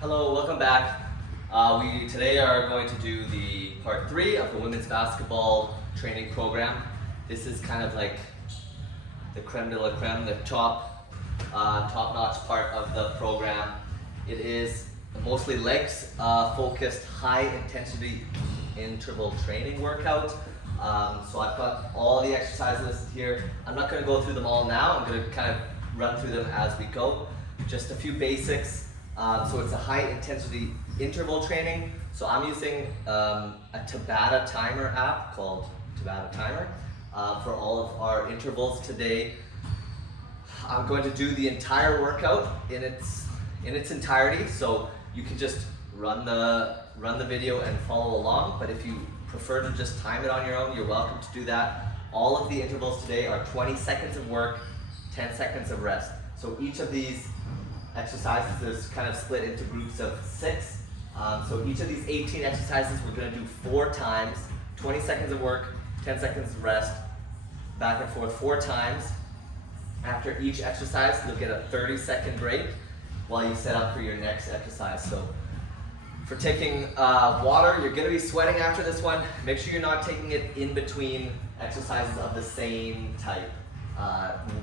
Hello, welcome back. We today are going to do the part 3 of the women's basketball training program. This is kind of like the creme de la creme, the top-notch part of the program. It is mostly legs focused, high intensity interval training workout. So I've got all the exercises listed here. I'm not going to go through them all now. I'm going to kind of run through them as we go. Just a few basics. So it's a high intensity interval training. So I'm using a Tabata timer app called Tabata Timer for all of our intervals today. I'm going to do the entire workout in its entirety. So you can just run the video and follow along. But if you prefer to just time it on your own, you're welcome to do that. All of the intervals today are 20 seconds of work, 10 seconds of rest. So each of these exercises is kind of split into groups of 6. So each of these 18 exercises we're going to do 4 times, 20 seconds of work, 10 seconds of rest, back and forth 4 times. After each exercise, you'll get a 30-second break while you set up for your next exercise. So for taking water, you're going to be sweating after this one. Make sure you're not taking it in between exercises of the same type.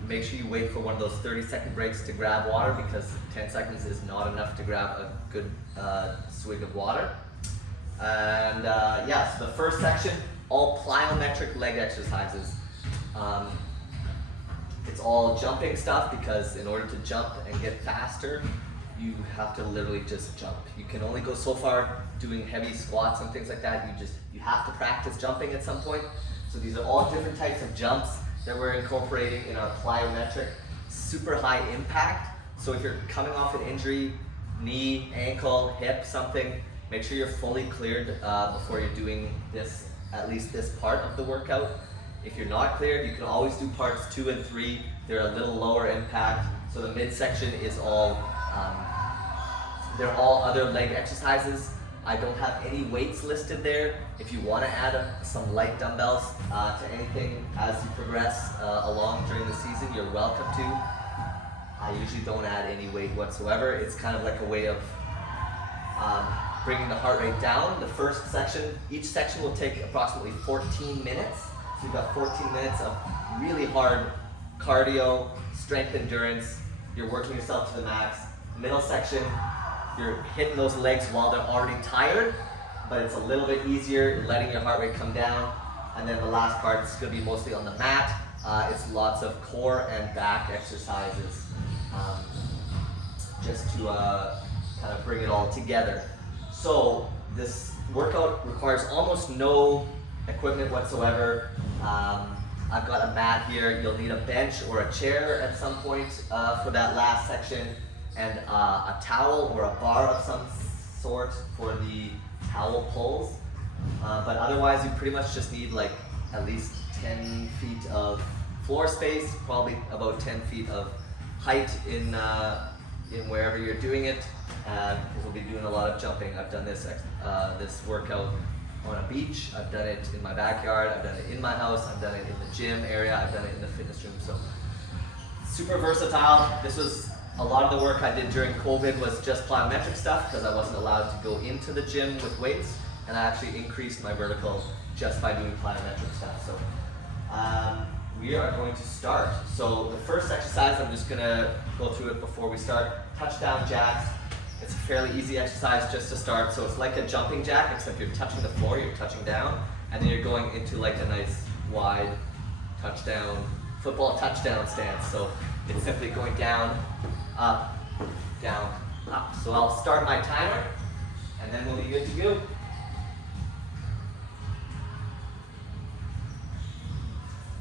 Make sure you wait for one of those 30-second breaks to grab water, because 10 seconds is not enough to grab a good swig of water. And yeah, so the first section, all plyometric leg exercises. It's all jumping stuff, because in order to jump and get faster, you have to literally just jump. You can only go so far doing heavy squats and things like that. You have to practice jumping at some point. So these are all different types of jumps that we're incorporating in our plyometric. Super high impact. So if you're coming off an injury, knee, ankle, hip, something, make sure you're fully cleared before you're doing this, at least this part of the workout. If you're not cleared, you can always do parts 2 and 3. They're a little lower impact. So the midsection is all, they're all other leg exercises. I don't have any weights listed there. If you want to add some light dumbbells to anything as you progress along during the season, you're welcome to. I usually don't add any weight whatsoever. It's kind of like a way of bringing the heart rate down. The first section, each section will take approximately 14 minutes. So you've got 14 minutes of really hard cardio, strength endurance. You're working yourself to the max. Middle section, you're hitting those legs while they're already tired, but it's a little bit easier, letting your heart rate come down. And then the last part is going to be mostly on the mat. It's lots of core and back exercises, just to kind of bring it all together. So this workout requires almost no equipment whatsoever. I've got a mat here. You'll need a bench or a chair at some point for that last section, and a towel or a bar of some sort for the towel pulls. But otherwise, you pretty much just need like at least 10 feet of floor space, probably about 10 feet of height in wherever you're doing it, because we'll be doing a lot of jumping. I've done this workout on a beach, I've done it in my backyard, I've done it in my house, I've done it in the gym area, I've done it in the fitness room. So super versatile. This was a lot of the work I did during COVID was just plyometric stuff, because I wasn't allowed to go into the gym with weights, and I actually increased my vertical just by doing plyometric stuff. So we are going to start. So the first exercise, I'm just going to go through it before we start. Touchdown jacks. It's a fairly easy exercise just to start. So it's like a jumping jack, except you're touching the floor, you're touching down, and then you're going into like a nice wide touchdown, football touchdown stance. So it's simply going down, up, down, up. So I'll start my timer, and then we'll be good to go.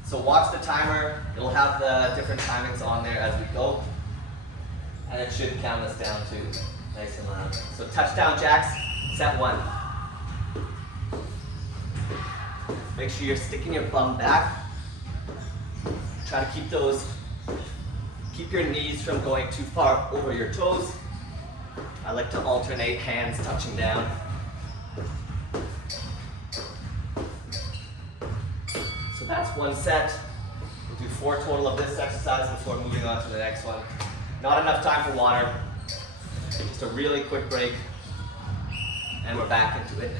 So watch the timer. It'll have the different timings on there as we go, and it should count us down too, nice and loud. So touchdown jacks, set 1. Make sure you're sticking your bum back. Try to keep your knees from going too far over your toes. I like to alternate hands touching down. So that's 1 set. We'll do 4 total of this exercise before moving on to the next one. Not enough time for water. Just a really quick break, and we're back into it.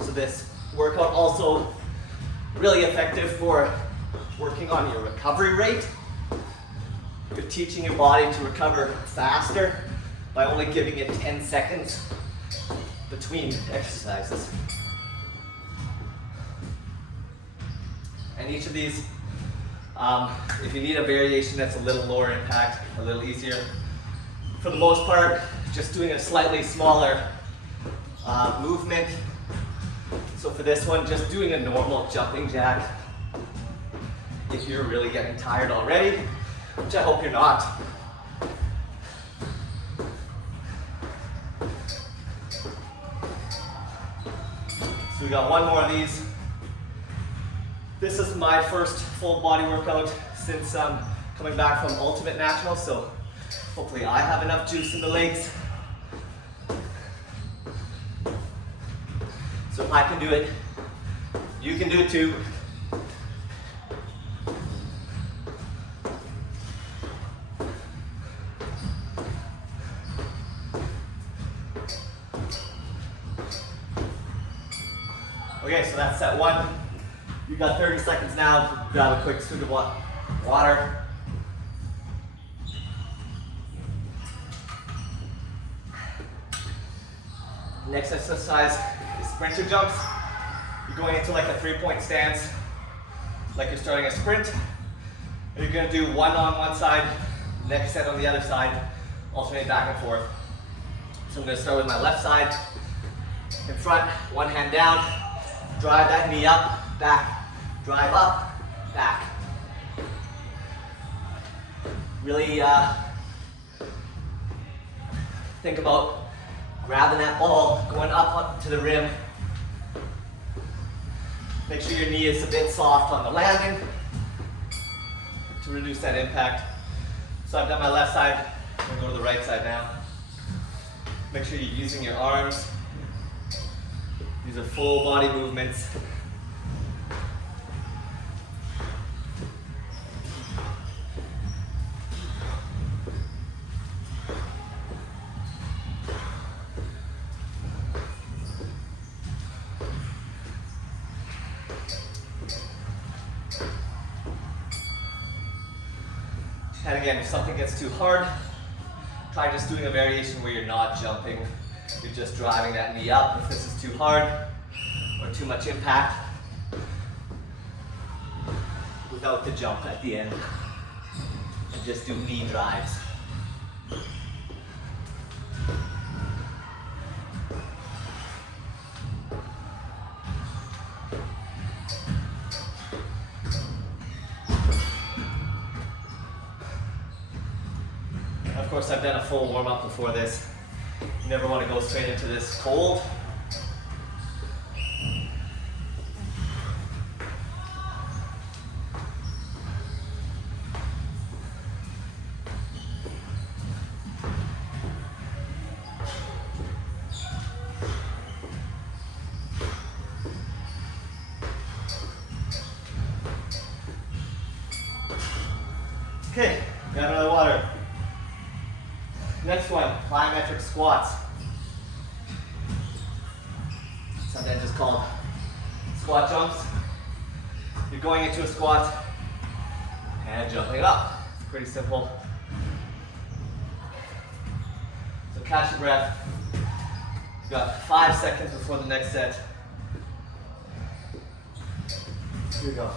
So this workout also really effective for working on your recovery rate. You're teaching your body to recover faster by only giving it 10 seconds between exercises. And each of these, if you need a variation that's a little lower impact, a little easier, for the most part, just doing a slightly smaller movement. So for this one, just doing a normal jumping jack. If you're really getting tired already, which I hope you're not. So we got one more of these. This is my first full body workout since coming back from Ultimate National, so hopefully I have enough juice in the legs. So if I can do it, you can do it too. Okay, so that's set one. You got 30 seconds now. Grab a quick swig of water. Next exercise is sprinter jumps. You're going into like a 3-point stance, like you're starting a sprint. And you're going to do one on one side, next set on the other side, alternate back and forth. So I'm going to start with my left side. In front, one hand down, drive that knee up, back, drive up, back. Really think about grabbing that ball, going up to the rim. Make sure your knee is a bit soft on the landing to reduce that impact. So I've done my left side, I'm going to go to the right side now. Make sure you're using your arms. These are full body movements. And again, if something gets too hard, try just doing a variation where you're not jumping. You're just driving that knee up. If this is too hard or too much impact, without the jump at the end, and just do knee drives. Of course, I've done a full warm-up before this. You never want to go straight into this cold. Okay, grab another water. Next one, plyometric squats. Sometimes just called squat jumps. You're going into a squat and jumping up. It's pretty simple. So catch your breath. You've got 5 seconds before the next set. Here we go.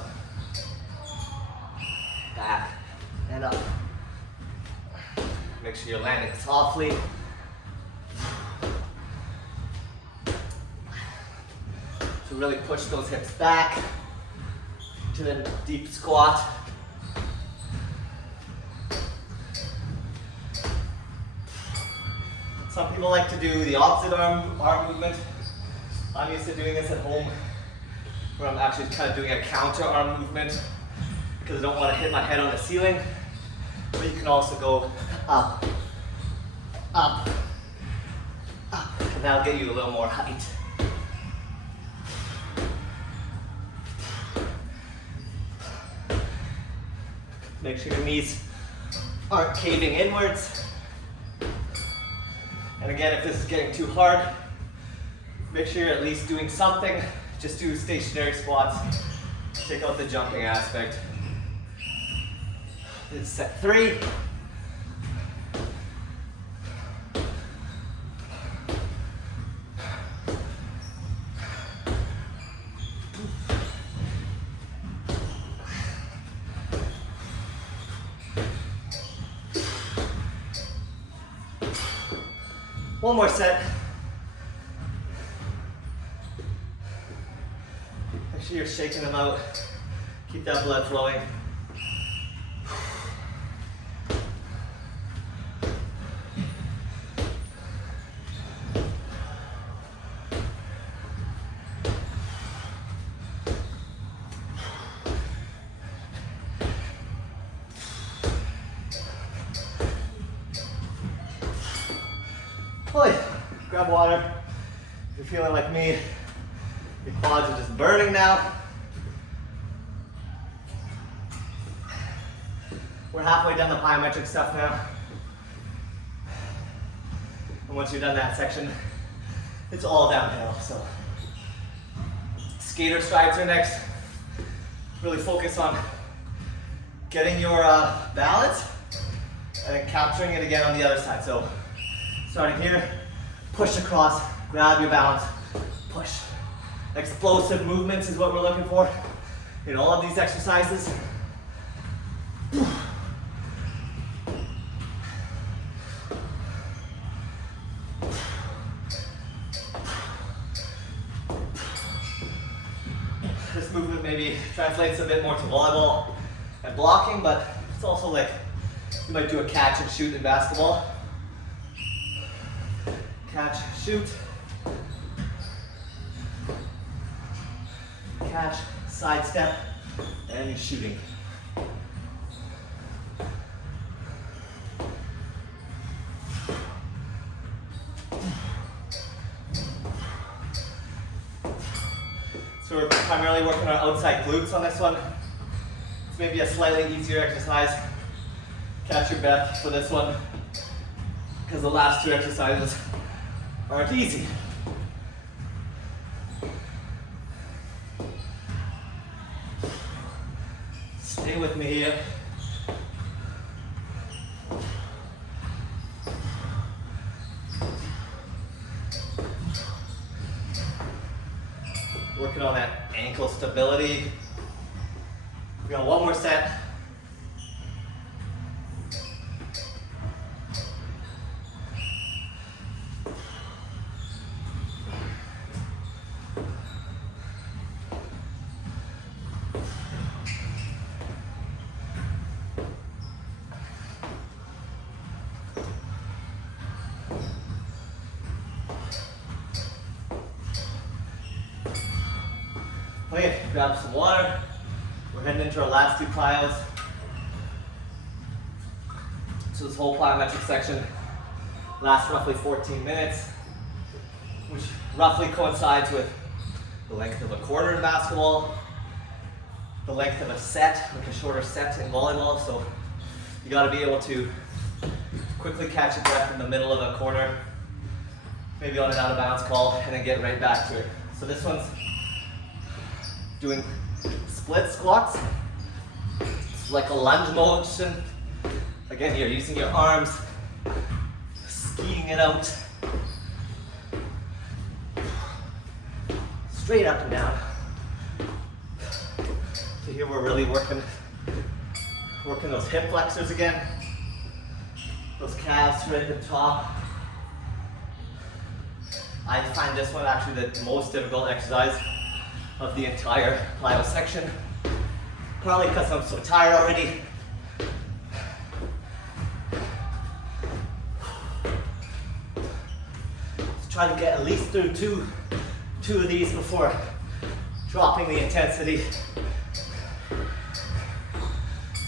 Back and up. Make sure you're landing softly. So really push those hips back to the deep squat. Some people like to do the opposite arm movement. I'm used to doing this at home, where I'm actually kind of doing a counter arm movement because I don't want to hit my head on the ceiling. But you can also go up, up, up, and that'll get you a little more height. Make sure your knees aren't caving inwards. And again, if this is getting too hard, make sure you're at least doing something. Just do stationary squats. Take out the jumping aspect. This is set 3. One more set. Make sure you're shaking them out. Keep that blood flowing. Grab water. If you're feeling like me, your quads are just burning now. We're halfway done the plyometric stuff now. And once you're done that section, it's all downhill. So, skater strides are next. Really focus on getting your balance and then capturing it again on the other side. So, starting here. Push across, grab your balance, push. Explosive movements is what we're looking for in all of these exercises. This movement maybe translates a bit more to volleyball and blocking, but it's also like you might do a catch and shoot in basketball. Catch, shoot, catch, sidestep, and shooting. So we're primarily working on outside glutes on this one. It's maybe a slightly easier exercise. Catch your breath for this one, because the last 2 exercises aren't easy. Stay with me here. Working on that ankle stability. We got one more set. Okay, grab some water. We're heading into our last 2 plyos. So this whole plyometric section lasts roughly 14 minutes, which roughly coincides with the length of a quarter in basketball, the length of a set, like a shorter set in volleyball. So you got to be able to quickly catch your breath in the middle of a quarter, maybe on an out of bounds call, and then get right back to it. So this one's doing split squats. It's like a lunge motion. Again, you're using your arms, skiing it out. Straight up and down. So here we're really working those hip flexors again. Those calves right at the top. I find this one actually the most difficult exercise of the entire plyo section. Probably because I'm so tired already. Let's try to get at least through two of these before dropping the intensity.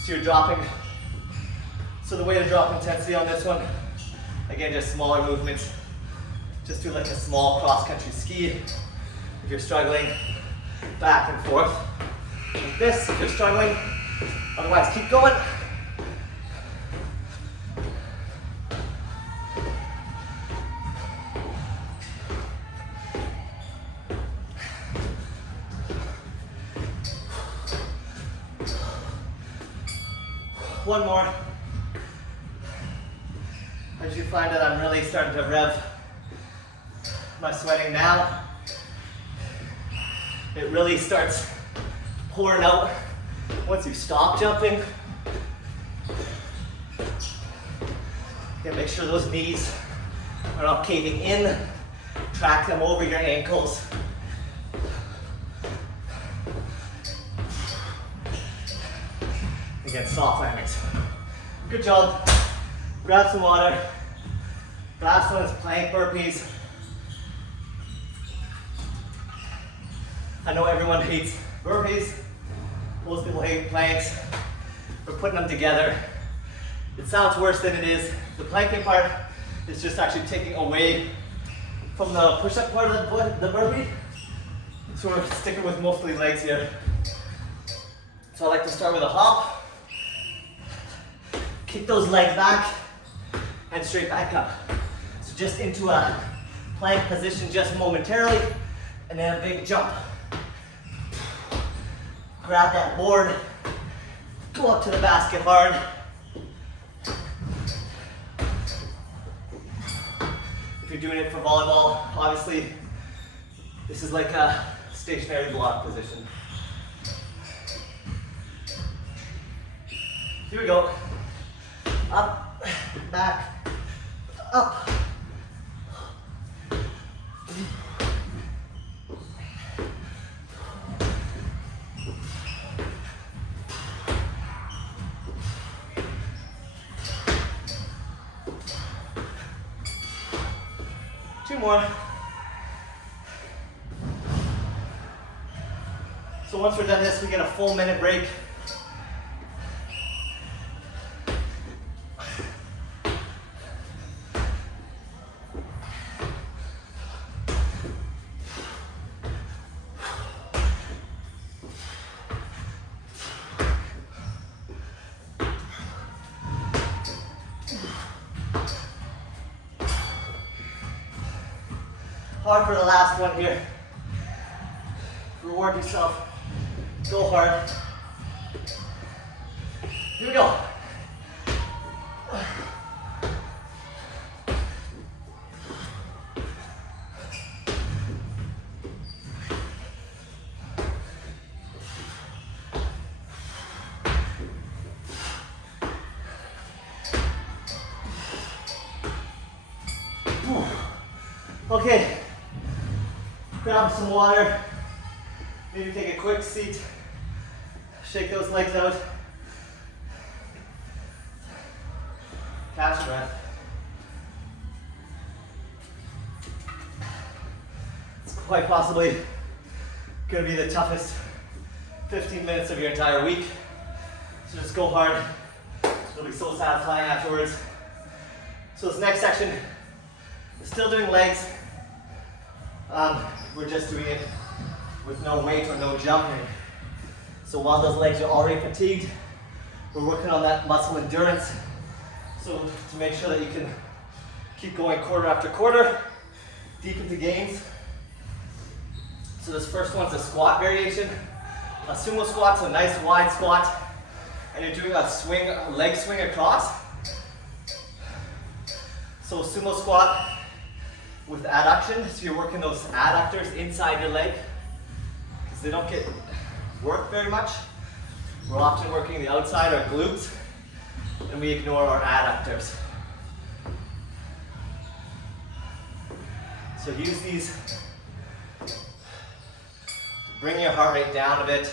So you're dropping. So the way to drop intensity on this one, again, just smaller movements. Just do like a small cross-country ski if you're struggling. Back and forth like this if you're struggling. Otherwise, keep going. one more. As you find that I'm really starting to rev my sweating now, it really starts pouring out once you stop jumping. Again, make sure those knees are not caving in. Track them over your ankles. Again, soft landings. Good job. Grab some water. Last one is plank burpees. I know everyone hates burpees. Most people hate planks. We're putting them together. It sounds worse than it is. The planking part is just actually taking away from the push-up part of the burpee. So we're sticking with mostly legs here. So I like to start with a hop. Kick those legs back and straight back up. So just into a plank position just momentarily, and then a big jump. Grab that board, go up to the basket hard. If you're doing it for volleyball, obviously this is like a stationary block position. Here we go. Up, back, up. Two more. So once we're done this, we get a full minute break. Hard for the last one here. Reward yourself. Go hard. Here we go. Okay. Grab some water, maybe take a quick seat, shake those legs out, catch a breath. It's quite possibly going to be the toughest 15 minutes of your entire week, so just go hard. It'll be so satisfying afterwards. So this next section, we're still doing legs. We're just doing it with no weight or no jumping. So while those legs are already fatigued, we're working on that muscle endurance. So to make sure that you can keep going quarter after quarter, deep into gains. So this first one's a squat variation. A sumo squat, so a nice wide squat. And you're doing a swing, a leg swing across. So sumo squat with adduction, so you're working those adductors inside your leg because they don't get worked very much. We're often working the outside, our glutes, and we ignore our adductors. So use these to bring your heart rate down a bit.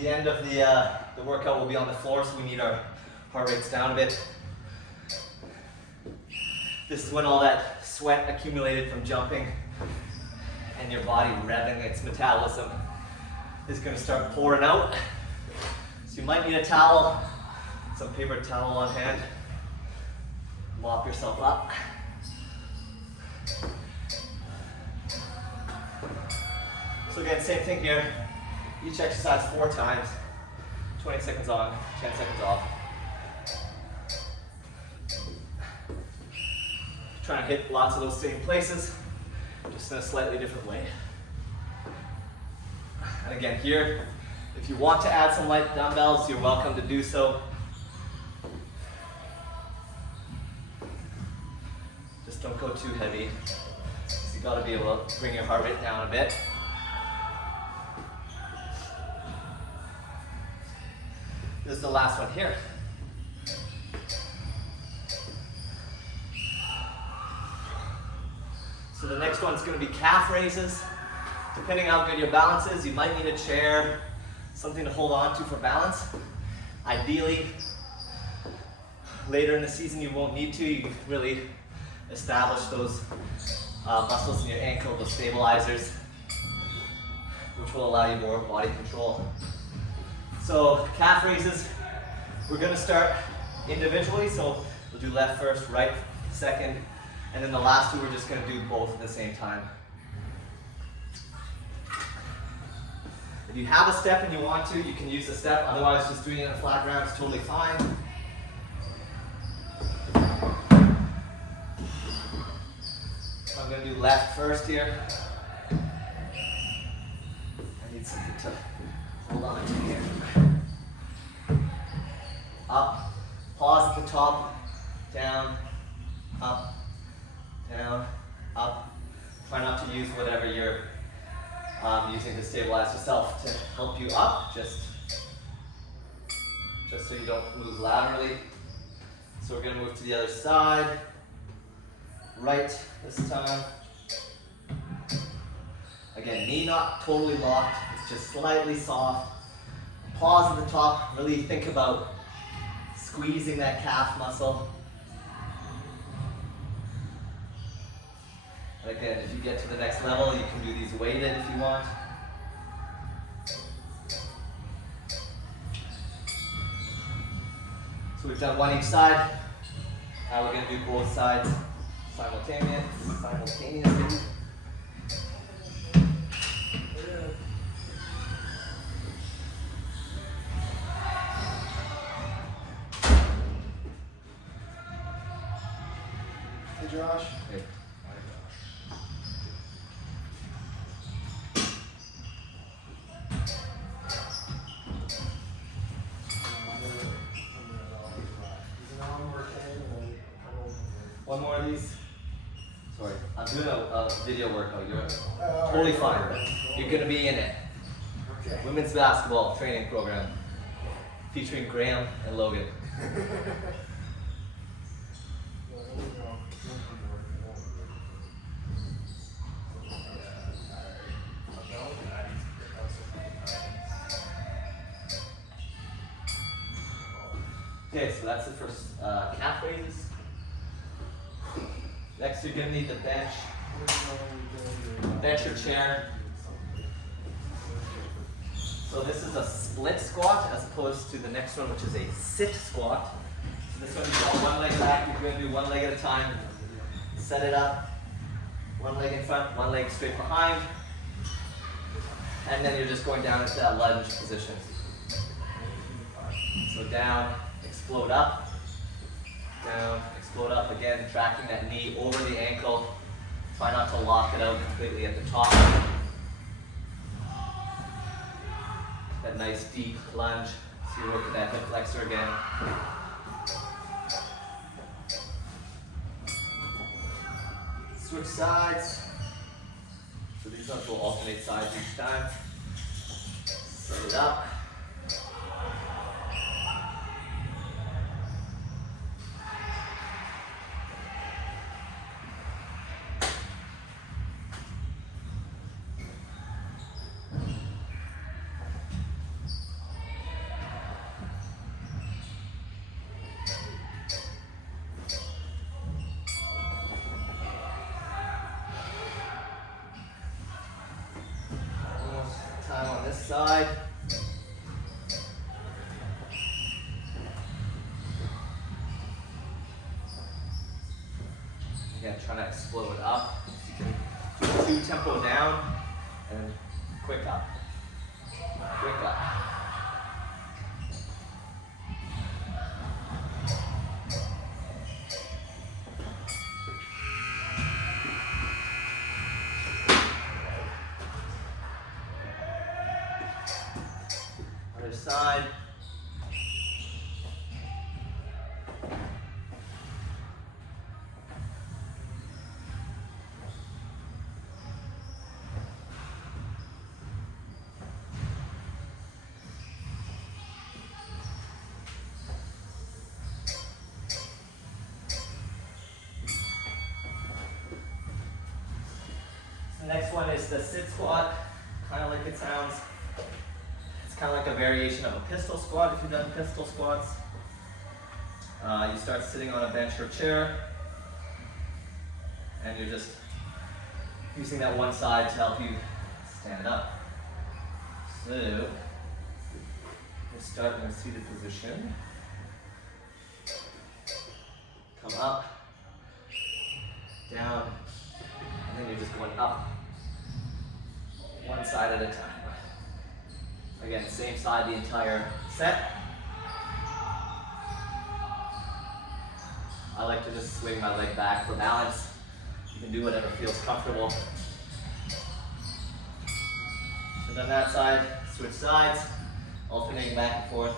The end of the workout will be on the floor, so we need our heart rates down a bit. This is when all that sweat accumulated from jumping and your body revving its metabolism is going to start pouring out. So you might need a towel, some paper towel on hand. Mop yourself up. So again, same thing here. Each exercise 4 times, 20 seconds on, 10 seconds off. Trying to hit lots of those same places, just in a slightly different way. And again here, If you want to add some light dumbbells, you're welcome to do so. Just don't go too heavy. You gotta be able to bring your heart rate down a bit. This is the last one here. So the next one's gonna be calf raises. Depending how good your balance is, you might need a chair, something to hold on to for balance. Ideally, later in the season you won't need to. You can really establish those muscles in your ankle, those stabilizers, which will allow you more body control. So calf raises, we're gonna start individually. So we'll do left first, right second, and then the last two we're just gonna do both at the same time. If you have a step and you want to, you can use the step. Otherwise, just doing it on flat ground is totally fine. So I'm gonna do left first here. I need something to hold on to here. Up, pause at the top, down, up, down, up. Try not to use whatever you're using to stabilize yourself to help you up, just so you don't move laterally. So we're going to move to the other side. Right this time. Again, knee not totally locked, it's just slightly soft. Pause at the top, really think about squeezing that calf muscle. And again, if you get to the next level, you can do these weighted if you want. So we've done one each side. Now we're going to do both sides simultaneously. Hey Josh. Hey. One more of these. Sorry, I'm doing a video workout. You're totally fine. You're gonna be in it. Okay. Women's basketball training program featuring Graham and Logan. Okay, so that's it for calf raises. Next, you're gonna need the bench or chair. So this is a split squat as opposed to the next one, which is a sit squat. So this one you got one leg back, you're gonna do one leg at a time. Set it up, one leg in front, one leg straight behind. And then you're just going down into that lunge position. So down, explode up, down, explode up. Again, tracking that knee over the ankle. Try not to lock it out completely at the top. That nice deep lunge. So you're working that hip flexor again. Switch sides. So these ones will alternate sides each time. Set it up. Time on this side. Again, trying to explode up. You can do 2 tempo down and quick up. Quick up. one is the sit squat, kind of like it sounds. It's kind of like a variation of a pistol squat if you've done pistol squats. You start sitting on a bench or chair, and you're just using that one side to help you stand up. So, we'll start in a seated position. Come up, down, and then you're just going up, one side at a time. Again, same side the entire set. I like to just swing my leg back for balance. You can do whatever feels comfortable. And then that side, switch sides, alternating back and forth.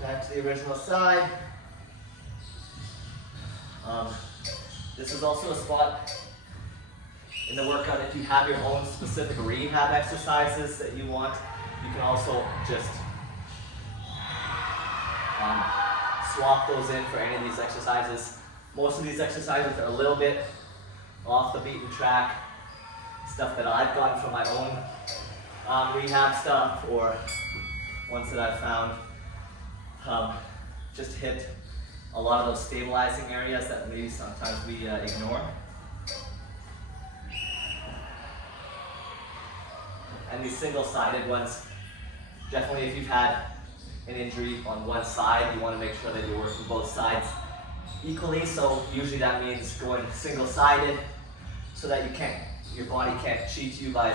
Back to the original side. This is also a spot in the workout if you have your own specific rehab exercises that you want. You can also just swap those in for any of these exercises. Most of these exercises are a little bit off the beaten track, stuff that I've gotten from my own rehab stuff or ones that I've found. Just hit a lot of those stabilizing areas that maybe sometimes we ignore. And these single-sided ones, definitely if you've had an injury on one side, you want to make sure that you're working both sides equally. So usually that means going single-sided so that your body can't cheat you by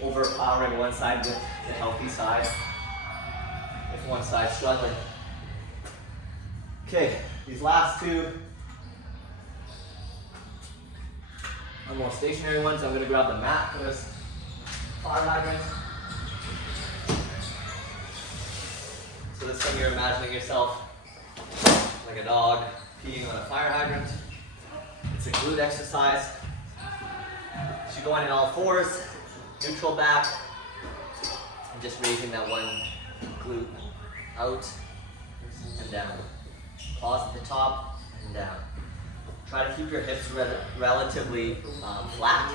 overpowering one side with the healthy side if one side's struggling. Okay, these last two are more stationary ones. I'm going to grab the mat for this fire hydrant. So this one you're imagining yourself like a dog peeing on a fire hydrant. It's a glute exercise. So you're going in all fours, neutral back, and just raising that one glute out and down. Pause at the top and down. Try to keep your hips relatively flat,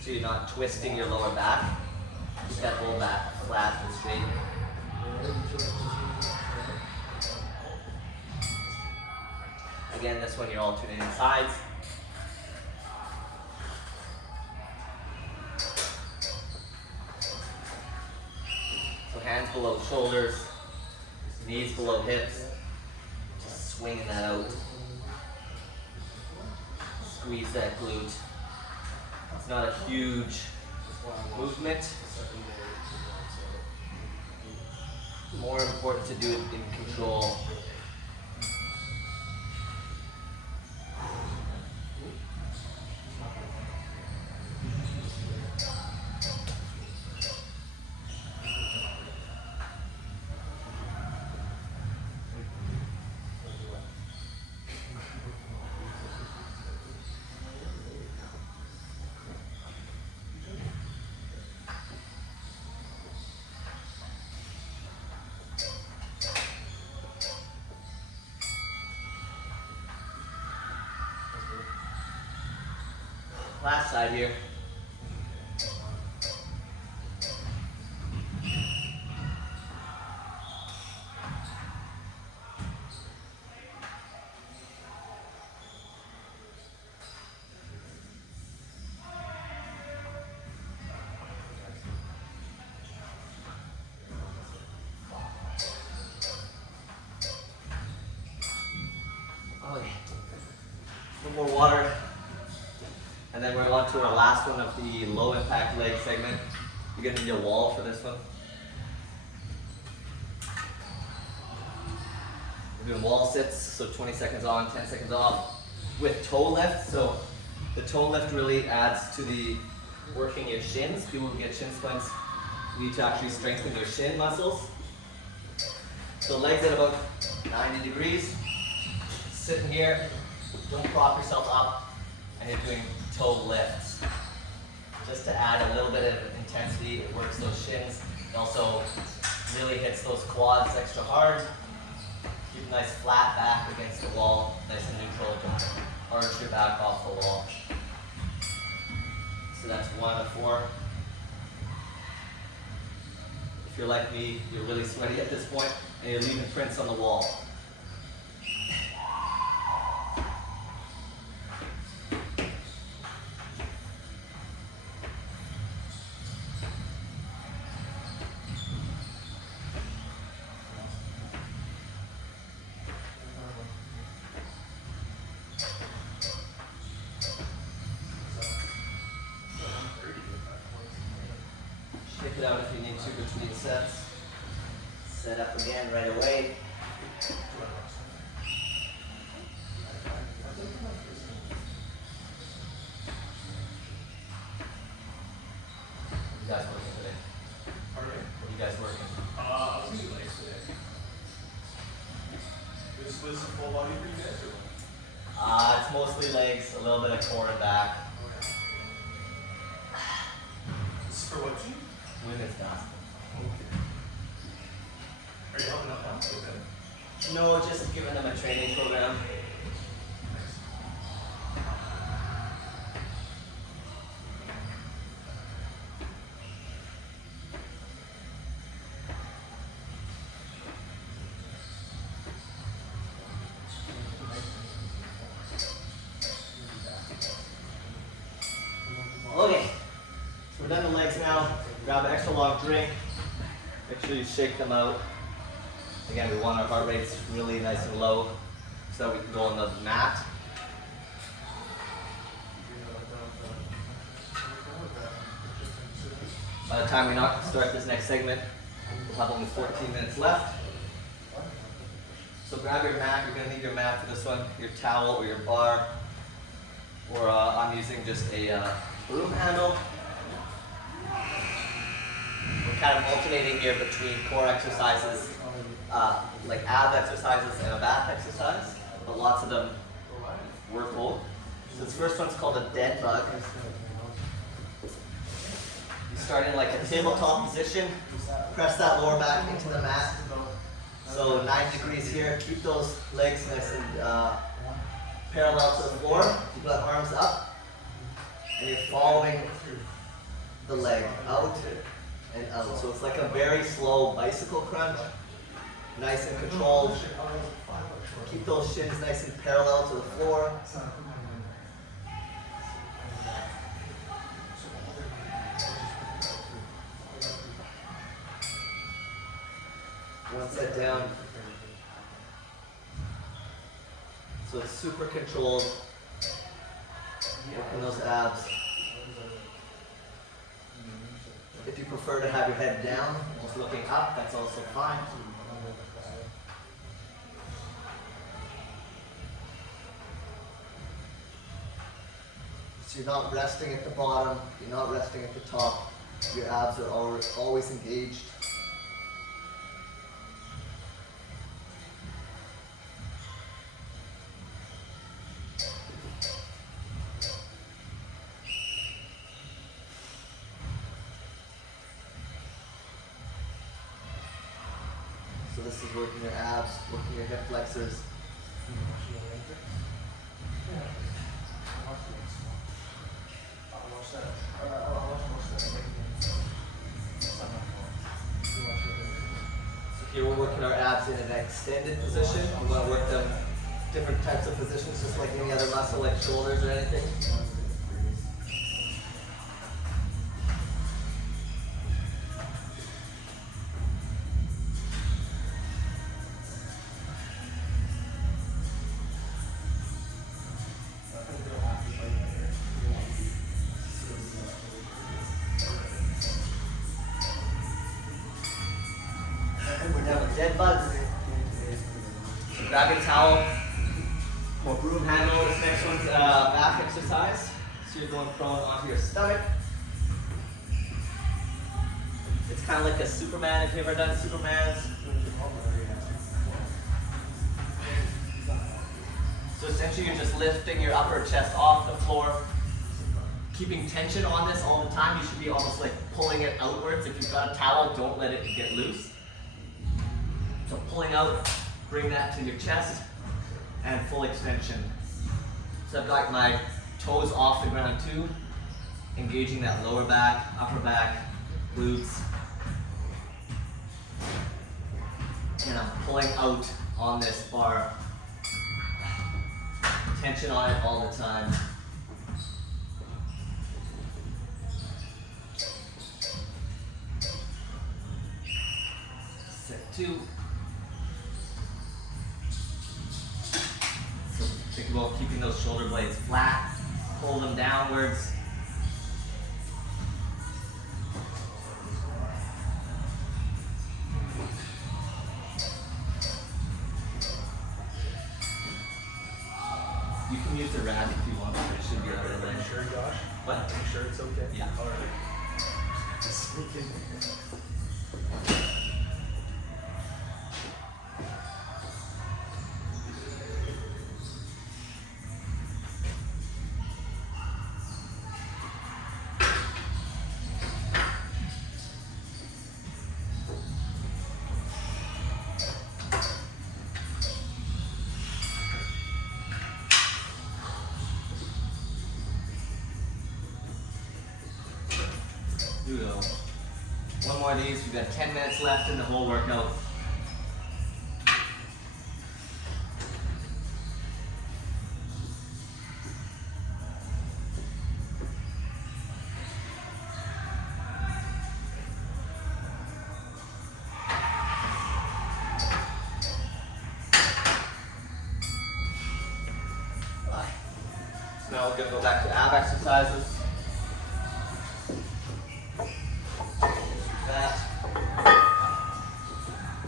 so you're not twisting your lower back. Keep that whole back flat and straight. Again, this one you're alternating sides. So hands below shoulders, knees below hips. Swinging that out. Squeeze that glute. It's not a huge movement. More important to do it in control. Last side here. Okay. One more water. And then we're on to our last one of the low impact leg segment. You're gonna need a wall for this one. We're doing wall sits, so 20 seconds on, 10 seconds off with toe lift. So the toe lift really adds to the working your shins. People who get shin splints need to actually strengthen their shin muscles. So legs at about 90 degrees. Sitting here, don't prop yourself up, and you're doing toe lifts. Just to add a little bit of intensity, it works those shins. It also really hits those quads extra hard. Keep a nice flat back against the wall, nice and neutral. Don't arch your back off the wall. So that's 1 of 4. If you're like me, you're really sweaty at this point, and you're leaving prints on the wall. Shake it out if you need to between sets. Set up again right away. You guys working today? Pardon me? What are you guys working? I was using legs today. This was a full body for you guys or what? It's mostly legs, a little bit of core and back. Okay. This is for what team? Women's basketball. Are you helping out now with that? No, just giving them a training program. Okay, so we're done the legs now. Grab an extra long drink. Make sure you shake them out. Again, we want our heart rates really nice and low so that we can go on the mat. By the time we start this next segment, we'll have only 14 minutes left. So grab your mat. You're going to need your mat for this one, your towel or your bar. Or I'm using just a broom handle. We're kind of alternating here between core exercises, like ab exercises and a back exercise, but lots of them work both. So this first one's called a dead bug. You start in like a tabletop position, press that lower back into the mat. So 90 degrees here, keep those legs nice and parallel to the floor. You've got arms up, and you're following the leg out and out. So it's like a very slow bicycle crunch, nice and controlled. Keep those shins nice and parallel to the floor. One set down. So it's super controlled. Working those abs. If you prefer to have your head down, just looking up, that's also fine. So you're not resting at the bottom, you're not resting at the top. Your abs are always engaged. So this is working your abs, working your hip flexors. So here we're working our abs in an extended position. We want to work them different types of positions, just like any other muscle, like shoulders or anything. We're done with dead bugs. So grab your towel or broom handle. This next one's a back exercise. So you're going prone onto your stomach. It's kind of like a Superman, if you've ever done Superman's. So essentially you're just lifting your upper chest off the floor, keeping tension on this all the time. You should be almost like pulling it outwards. If you've got a towel, don't let it get loose. So pulling out, bring that to your chest, and full extension. So I've got my toes off the ground too, engaging that lower back, upper back, glutes. And I'm pulling out on this bar. Tension on it all the time. Set 2. So think about keeping those shoulder blades flat. Pull them downwards. You can use the rad if you want, but it should be out of the way. Are you sure, Josh? What? Are you sure it's okay? Yeah. All right. Just sneak in. Here we go. One more of these. We've got 10 minutes left in the whole workout. So now we're going to go back to ab exercises.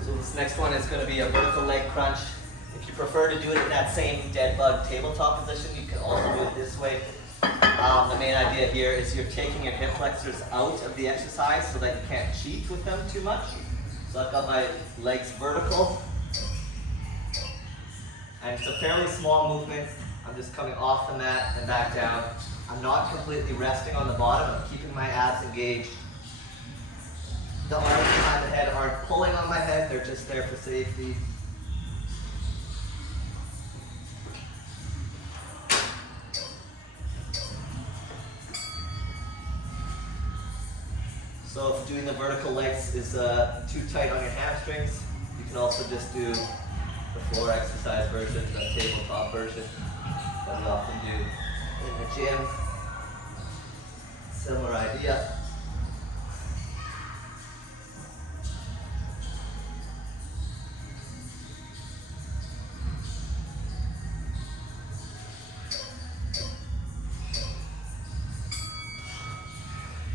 So this next one is going to be a vertical leg crunch. If you prefer to do it in that same dead bug tabletop position, you can also do it this way. The main idea here is you're taking your hip flexors out of the exercise so that you can't cheat with them too much. So I've got my legs vertical. And it's a fairly small movement. I'm just coming off the mat and back down. I'm not completely resting on the bottom. I'm keeping my abs engaged. The arms behind the head aren't pulling on my head, they're just there for safety. So if doing the vertical legs is too tight on your hamstrings, you can also just do the floor exercise version, the tabletop version that we often do in the gym. Similar idea.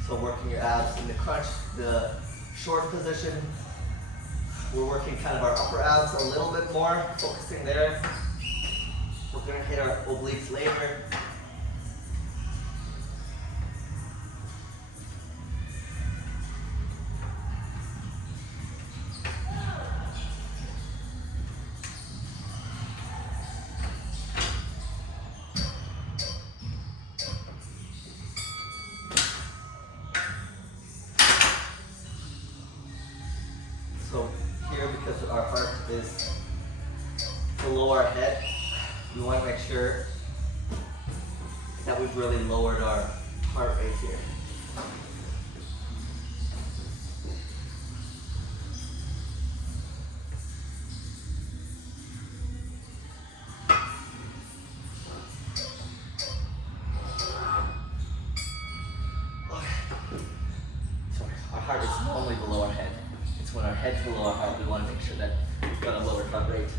So working your abs in the crunch, the short position, we're working kind of our upper abs a little bit more, focusing there. We're going to hit our obliques later. So here, because our heart is below our head, we want to make sure that we've really lowered our heart rate here. Sorry, our heart is normally below our head. It's when our head's below our heart, we want to make sure that we've got a lower heart rate.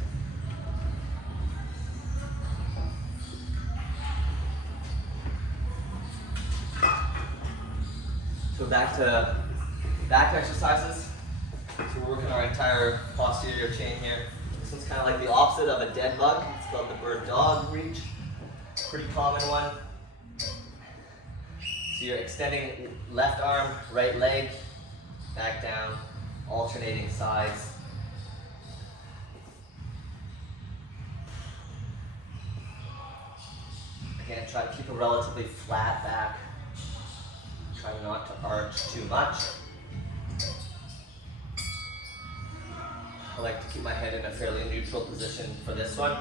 So back to back exercises. So we're working our entire posterior chain here. This one's kind of like the opposite of a dead bug. It's called the bird dog reach. Pretty common one. So you're extending left arm, right leg, back down, alternating sides. Again, try to keep a relatively flat back. Try not to arch too much. I like to keep my head in a fairly neutral position for this one.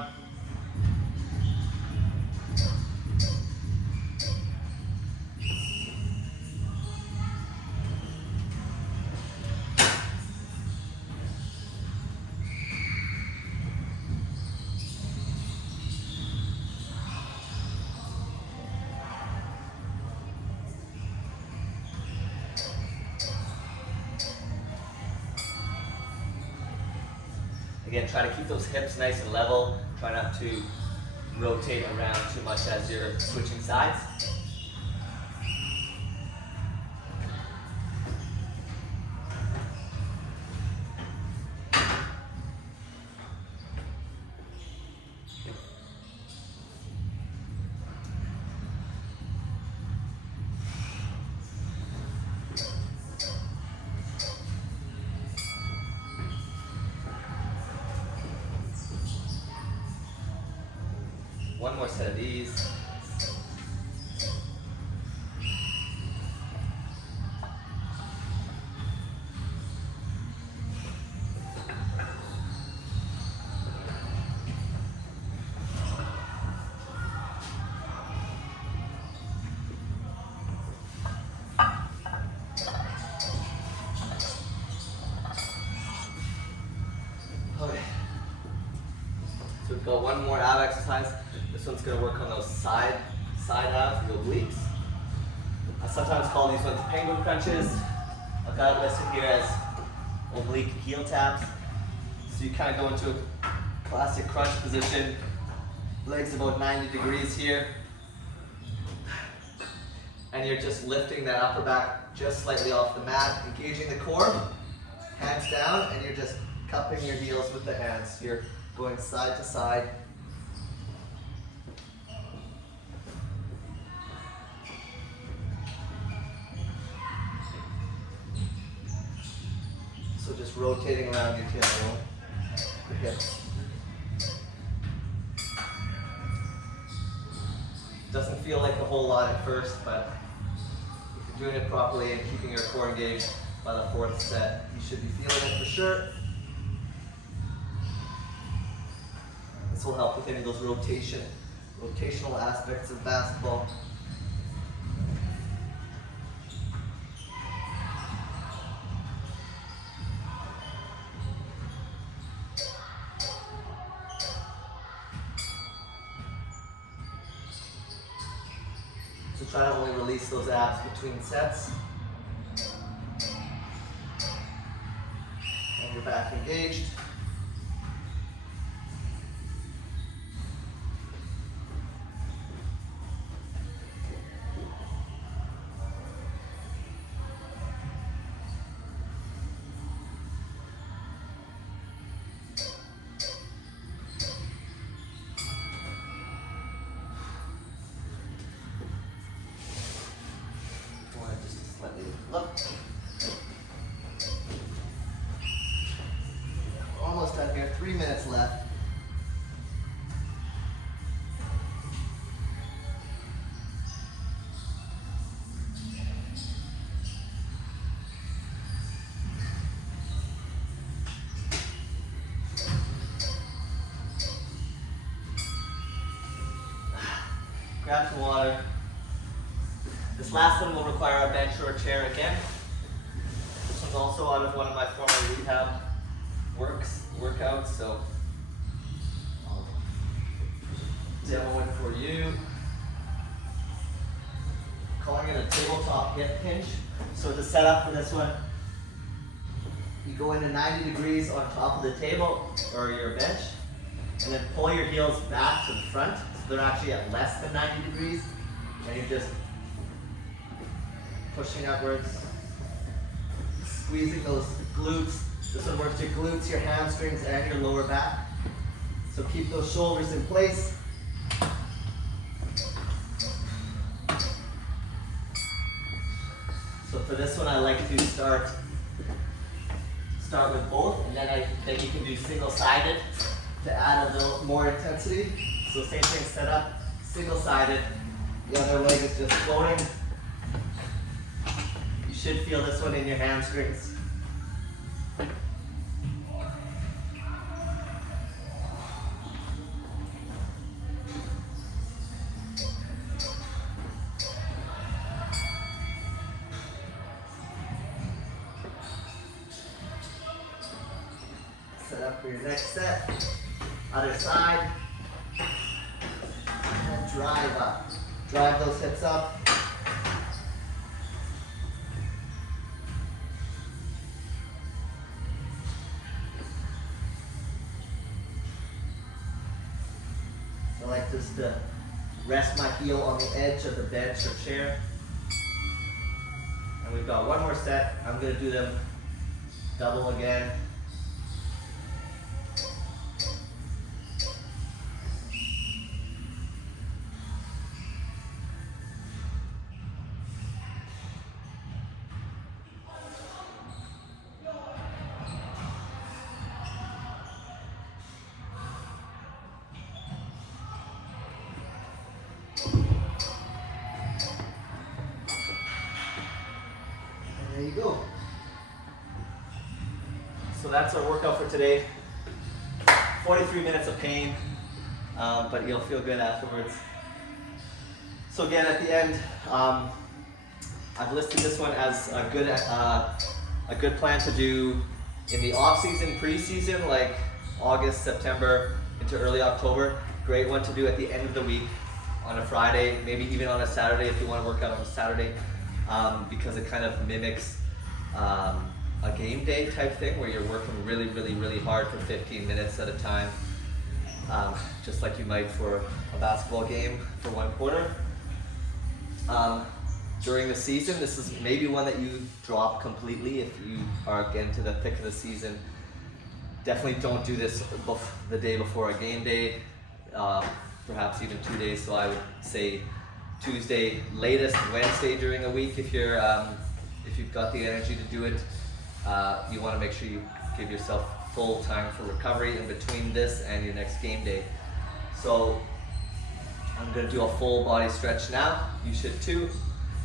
Again, try to keep those hips nice and level. Try not to rotate around too much as you're switching sides. One more set of these. Okay. So we've got one more ab exercise. This one's going to work on those side abs, the obliques. I sometimes call these ones penguin crunches. I've got it listed here as oblique heel taps. So you kind of go into a classic crunch position. Legs about 90 degrees here. And you're just lifting that upper back just slightly off the mat, engaging the core, hands down, and you're just cupping your heels with the hands. You're going side to side. So just rotating around your tailbone, your hips. Doesn't feel like a whole lot at first, but if you're doing it properly and keeping your core engaged by the fourth set, you should be feeling it for sure. This will help with any of those rotational aspects of basketball. So try to only release those abs between sets. And your back engaged. Look. We're almost done here, 3 minutes left. Grab some water. This last one will require a bench or a chair again. This one's also out of one of my former rehab workouts, so I'll demo it for you. Calling it a tabletop hip hinge. So the setup for this one, you go into 90 degrees on top of the table or your bench, and then pull your heels back to the front, so they're actually at less than 90 degrees, and you're just pushing upwards, squeezing those glutes. This one works your glutes, your hamstrings, and your lower back. So keep those shoulders in place. So for this one, I like to start start with both, and then you can do single-sided to add a little more intensity. So same thing, set up, single-sided. The other leg is just floating. You should feel this one in your hamstrings. Set up for your next set. Other side. And drive up. Drive those hips up. I like just to rest my heel on the edge of the bench or chair. And we've got one more set. I'm going to do them double again. There you go. So that's our workout for today. 43 minutes of pain, but you'll feel good afterwards. So again, at the end, I've listed this one as a good plan to do in the off-season, pre-season, like August, September, into early October. Great one to do at the end of the week on a Friday, maybe even on a Saturday if you want to work out on a Saturday. Because it kind of mimics a game day type thing where you're working really, really, really hard for 15 minutes at a time, just like you might for a basketball game for 1 quarter. During the season, this is maybe one that you drop completely if you are getting to the thick of the season. Definitely don't do this the day before a game day, perhaps even 2 days, so I would say Tuesday, latest Wednesday during a week if you've got the energy to do it. You want to make sure you give yourself full time for recovery in between this and your next game day. So I'm going to do a full body stretch now. You should too.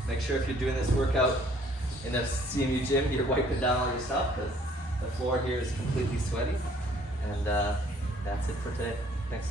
Make sure if you're doing this workout in the CMU gym, you're wiping down all your stuff because the floor here is completely sweaty. And that's it for today. Thanks.